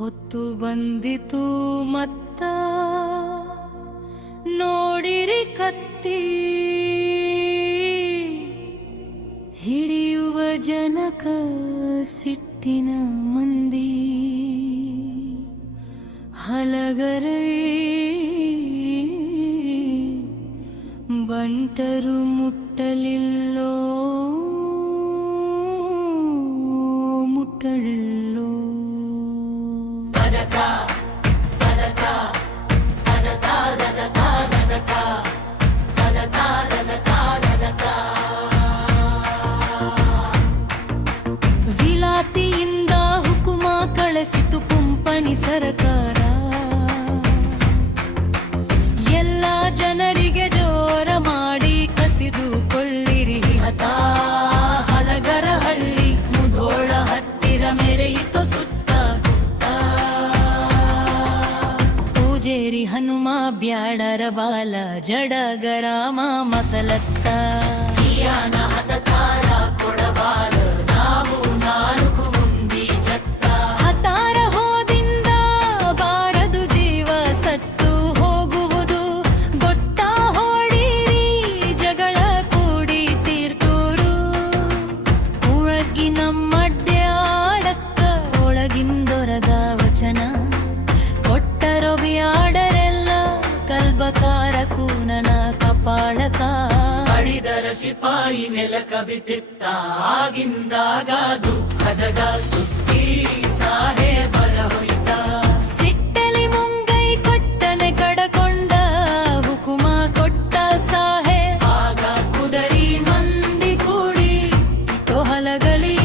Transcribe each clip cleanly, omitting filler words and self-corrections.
ಹೊತ್ತು ಬಂದಿತು ಮತ್ತ ನೋಡಿರಿ ಕತ್ತಿ ಹಿಡಿಯುವ ಜನಕ ಸಿಟ್ಟಿನ ಮಂದಿ ಹಲಗರೈ ಬಂಟರು ಮುಟ್ಟಲಿಲ್ಲೋ ಮುಟ್ಟಲಿಲ್ಲೋ ವಿಲಾತಿಯಿಂದ ಹುಕುಮ ಕಳಿಸಿತು ಕುಂಪನಿ ಸರಕಾರ ಎಲ್ಲ ಜನರಿಗೆ ಜೋರ ಮಾಡಿ ಕಸಿದು ಕೊಳ್ಳಿರಿ ಹತ ಹಲಗರ ಹಳ್ಳಿ ಮುಧೋಳ ಹತ್ತಿರ ಮೆರೆಯಿತು ಸುತ್ತ ಪೂಜೇರಿ ಹನುಮ ಬ್ಯಾಡರ ಬಾಲ ಜಡಗರಾಮ ಮಸಲತ್ತ ಹತಕಾರ ಕೊಡಬಾರ ನಾವು ನಾಲ್ಕು ಮುಂದಿ ಜತ್ತ ಹತಾರ ಹೋದಿಂದ ಬಾರದು ಜೀವ ಸತ್ತು ಹೋಗುವುದು ಗೊತ್ತಾ ಹೊಡಿರಿ ಜಗಳ ಕೂಡಿ ತೀರ್ತೂರು ಉಳಗಿ ನಮ್ಮಡ್ಯಾಡಕ್ಕ ಒಳಗಿಂದೊರಗ ವಚನ ಕೊಟ್ಟರೋ ಬ್ಯಾಡರೆಲ್ಲ ಕಲ್ಬಕಾರ ಕೂನನ ಕಪಾಳಕ ಹಡಿದರ ಸಿಪಾಯಿ ನೆಲಕ ಬಿತ್ತಿತ್ತ ಆಗಿಂದಾಗ ದುಃಖದಗ ಸುದ್ದಿ ಸಾಹೇಬರ ಹೋಯ್ತ ಸಿಟ್ಟಲಿ ಮುಂಗೈ ಕೊಟ್ಟನೆ ಕಡಕೊಂಡ ಹುಕುಮ ಕೊಟ್ಟ ಸಾಹೇ ಆಗ ಕುದರಿ ಮಂದಿ ಕೂಡಿ ಹಲಗಲಿ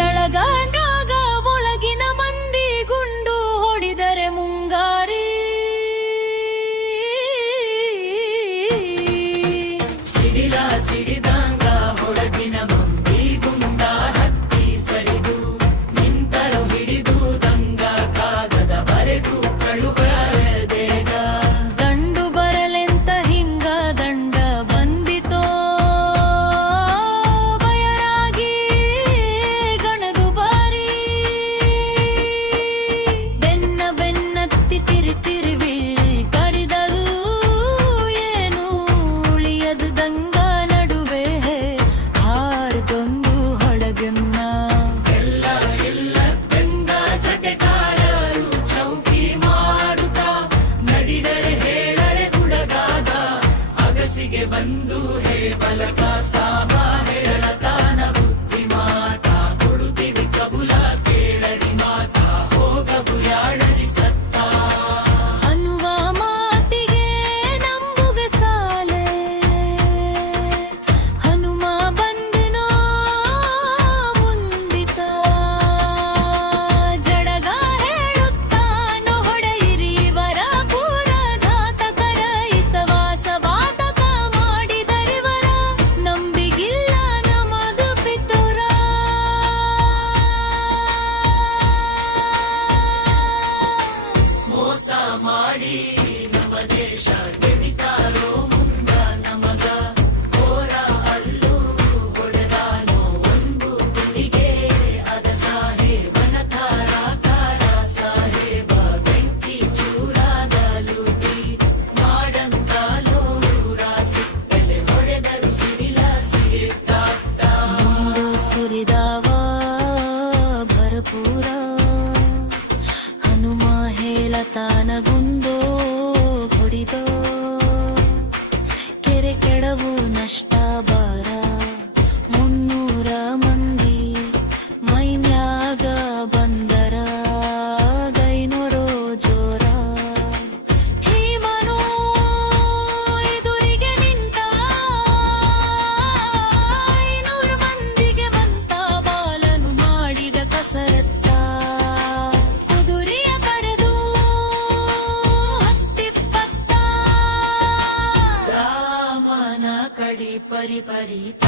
ತಳಗಾಂಡಾಗ ಒಳಗಿನ ಮಂದಿ ಗುಂಡು ಹೊಡಿದರೆ ಮುಂಗಾರಿ ಸಿಡಿಲ ಸಿಡಿದಂಗ ಹೊಳಗಿನ ಮಂದಿ ಗುಂಡ ಹತ್ತಿ ಸರಿದು ನಿಂತರು ಹಿಡಿದು ದಂಗ ಕಾಗದ ಬರೆದು ಕಳುಗದೇಗ ದಂಡು ಬರಲೆಂತ ಹಿಂಗ ದಂಡ ಬಂದಿತೋ ಬಯರಾಗಿ ಗಣದು ಬಾರಿ ಬೆನ್ನತ್ತಿ ತಿರಿ ಬೀಳಿ ಕಡಿದಳು ಏನು ಉಳಿಯದು ದಂಗ ನಡುವೆ ಹಾರದೊಂದು ಹೊಳಗನ್ನ ಎಲ್ಲ ಬೆಂದ ಜಟೆಕಾರರು ಚೌಕಿ ಮಾಡುತ್ತಾ ನಡಿದರೆ ಹೇಳರೆ ಗುಡಗಾದ ಅಗಸಿಗೆ ಬಂದು ಹೇ ಬಲಕ ಸಾಬ ಹೇಳತಾನ ಬುದ್ಧಿ ಮಾತ ಕೊಡುತ್ತೀವಿ ಕಬುಲ ಕೇಳರಿ ಮಾತ ಹೋಗಬು ಯಾಡರಿ ಸತ್ತ ಅನ್ನುವ ಮಾತಿಗೆ ನಂಬುಗ ಸಾಲೆ ಹನುಮ ಬಂದನೋ ಮುಂದಿತ ಜಡಗ ಹೇಳುತ್ತಾನೋ ಹೊಡೆಯಿರಿ ವರ ಪೂರ ಘಾತಕರ ಇಸವಾಸ ವಾತಕ ಮಾಡಿದರಿವರ ನಂಬಿಗಿಲ್ಲ ನಮದು ಪಿತುರ ಮೋಸ ಮಾಡಿ ನಮ್ಮ ದೇಶ ಗೆಡಿತಾರೋ ಮುಂದ ನಮಗ ಹೋರ ಅಲ್ಲೂ ಹೊಡೆದಾನೋ ಒಂದು ಗುಡಿಗೆ ಅದ ಸಾಹೇಬನ ತಾರಾಕಾರ ಸಾಹೇಬ ಬೆಂಕಿ ಚೂರಾದ ಲೂಟಿ ಮಾಡಂತಾಲೋ ರಾಸಿಟ್ಟಲೆ ಹೊಡೆದರು ಸಿಡಿಲ ಸಿಡಿತಾಗ್ತ ಗುಂಡು ಸುರಿದಾವ ಭರಪೂರ ಹನುಮ ಹೇಳತಾನ ಗುಂಡೋ ಹೊಡಿದೋ ಕೆರೆ ಕೆಡವು ನಷ್ಟ ಬಾರ 300 ಮಂದಿ ಮೈ ಮ್ಯಾಗ ಬಂದರ ಗೈನೋಡೋ ಜೋರ ಭೀಮನೋ ಎದುರಿಗೆ ನಿಂತ 500 ಮಂದಿಗೆ ಬಂತ ಬಾಲನು ಮಾಡಿದ ಕಸರತ್ತ ಕುದುರೆಯ ಕರೆದು ಹತ್ತಿಪ್ಪತ್ತ ರಾಮನ ಕಡಿ ಪರಿಪರಿತ